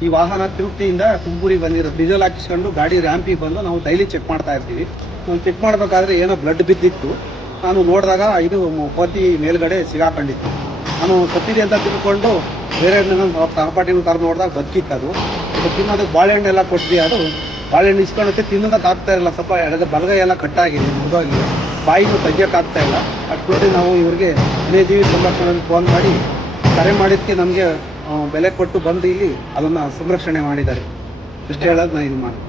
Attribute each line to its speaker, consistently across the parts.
Speaker 1: ಈ ವಾಹನ ತಿರುಪ್ತಿಯಿಂದ ತುಮಕೂರಿಗೆ ಬಂದಿರೋ ಡೀಸೆಲ್ ಹಾಕಿಸ್ಕೊಂಡು ಗಾಡಿ ರ್ಯಾಂಪಿಗೆ ಬಂದು ನಾವು ಡೈಲಿ ಚೆಕ್ ಮಾಡ್ತಾ ಇರ್ತೀವಿ. ಚೆಕ್ ಮಾಡಬೇಕಾದ್ರೆ ಏನೋ ಬ್ಲಡ್ ಬಿದ್ದಿತ್ತು. ನಾನು ನೋಡಿದಾಗ ಇದು ಪತಿ ಮೇಲ್ಗಡೆ ಸಿಗಾಕೊಂಡಿತ್ತು. ನಾನು ಸತ್ತಿದೆ ಅಂತ ತಿಳ್ಕೊಂಡು ಬೇರೆ ಸಹಪಾಠಿನ ಕರೆದು ನೋಡಿದಾಗ ಬದುಕಿತ್ತು ಅದು. ತಿನ್ನೋದಕ್ಕೆ ಬಾಳೆಹಣ್ಣೆಲ್ಲ ಕೊಟ್ವಿ ಅದು. ಬಾಳೆಹಣ್ಣು ಇಸ್ಕೊಂಡಂತೆ ತಿನ್ನೋದಕ್ಕೆ ಆಗ್ತಾ ಇಲ್ಲ ಸ್ವಲ್ಪ ಎಡದ ಬಲಗೈ ಎಲ್ಲ ಕಟ್ಟಾಗಿದೆ ಮುರಿದೋಗಿದೆ. ಬಾಯಿನೂ ತೆಗಿಯೋಕ್ಕಾಗ್ತಾ ಇಲ್ಲ. ಅಷ್ಟೊಂದು ನಾವು ಇವ್ರಿಗೆ ಜೀವಿ ಸಂರಕ್ಷಣೆ ಫೋನ್ ಮಾಡಿ ಕರೆ ಮಾಡಿದ್ದಕ್ಕೆ ನಮಗೆ ಬೆಲೆ ಕೊಟ್ಟು ಬಂದು ಇಲ್ಲಿ ಅದನ್ನು ಸಂರಕ್ಷಣೆ ಮಾಡಿದ್ದಾರೆ. ಇಷ್ಟು ಹೇಳೋದು ನಾನು ಇದು ಮಾಡಿ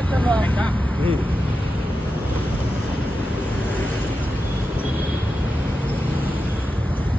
Speaker 2: 为什？嗯。